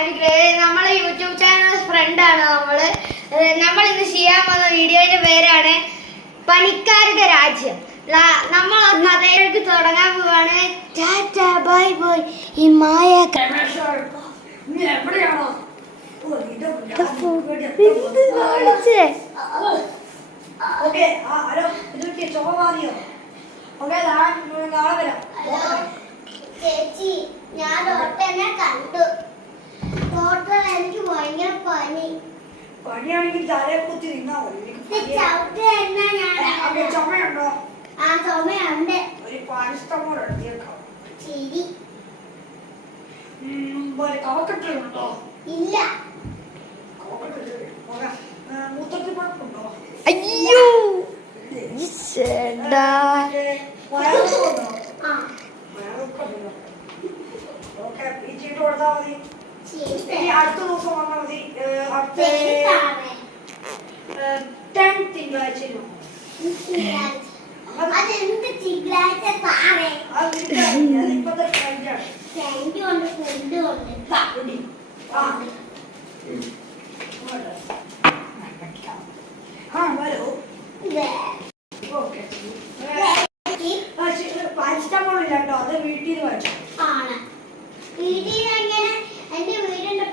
നമ്മളെ YouTube channel ഫ്രണ്ടാണ് നമ്മൾ ഇന്ന് ചെയ്യാൻ പോകുന്ന വീഡിയോയുടെ പേരാണ് പണിക്കാരുടെ രാജ്യം. നമ്മൾ കഥയിലേക്ക് തുടങ്ങാൻ പോവാണ്. Tata bye bye. ഈ മായ ചേച്ചി, ഞാൻ ഡോക്ടറിനെ കണ്ടു. ഡോക്ടർ, എനിക്ക് ഭയങ്കര പനിയാണെങ്കിൽ തലയെ കുത്തി നിന്നാ മതി. ചുമയുണ്ടോ? ആ, ചുമയുണ്ട്. ഒരു പാരസ്റ്റമോൾ എടുത്തേക്കാം. ശരി. കവക്കെട്ടുണ്ടോ? ഇല്ല. മൂത്രത്തിൽ പഴുപ്പുണ്ടോ? അയ്യോ, അടുത്ത ദിവസം വന്നാൽ മതി. അടുത്ത തിങ്കളാഴ്ച പാരസ്റ്റമോൾ ഇല്ല കേട്ടോ, അത് വീട്ടിൽ വായിച്ചു. എന്റെ വീടിന്റെ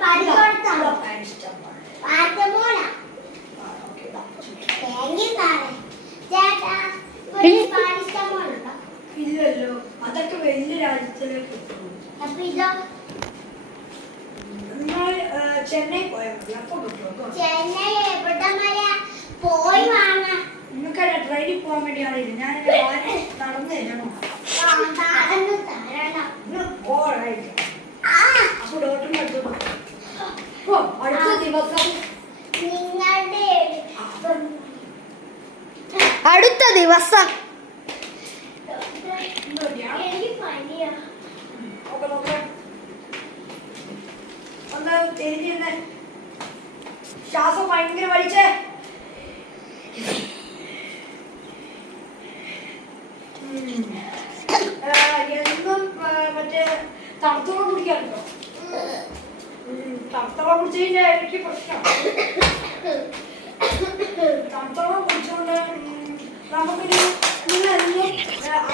ഇല്ലല്ലോ, അതൊക്കെ വലിയ രാജ്യത്തിലേക്ക്. നിങ്ങൾ ചെന്നൈ പോയാൽ മതി, അപ്പൊ കിട്ടും. ചെന്നൈ പോയി വാങ്ങാം. നിങ്ങൾക്ക് ട്രെയിനിൽ പോകാൻ വേണ്ടി അറിയില്ല, ഞാൻ നടന്നു തരണം. അപ്പൊ ഡോക്ടറിന്റെ അടുത്ത ദിവസം അടുത്ത ദിവസം ഒന്ന് തിരിഞ്ഞ് ശ്വാസം ഭയങ്കര വലിച്ചേ. എന്നും മറ്റേ തണുത്തോളം കുടിക്കാറുണ്ടോ? തണുത്തോളം കുടിച്ചു കഴിഞ്ഞാൽ എനിക്ക് പ്രശ്നം. തണുത്തോളം കുടിച്ചുകൊണ്ട് നമുക്കൊരു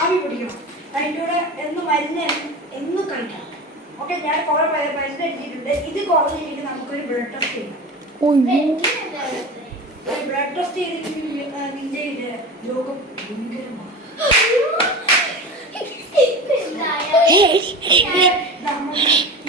ആവി പിടിക്കണം. അതിൻ്റെ കൂടെ എന്നും മരുന്ന് എന്നും കഴിക്കണം. ഓക്കെ, ഞാൻ കുറെ മരുന്ന് എഴുതിയിട്ടുണ്ട്. ഇത് കുറഞ്ഞില്ലെങ്കിൽ നമുക്കൊരു ബ്ലഡ് ടെസ്റ്റ് ചെയ്യാം. ബ്ലഡ് ടെസ്റ്റ് ചെയ്തിട്ട് നിന്റെ രോഗം ഭയങ്കരമാണ്. നമുക്ക് ഈ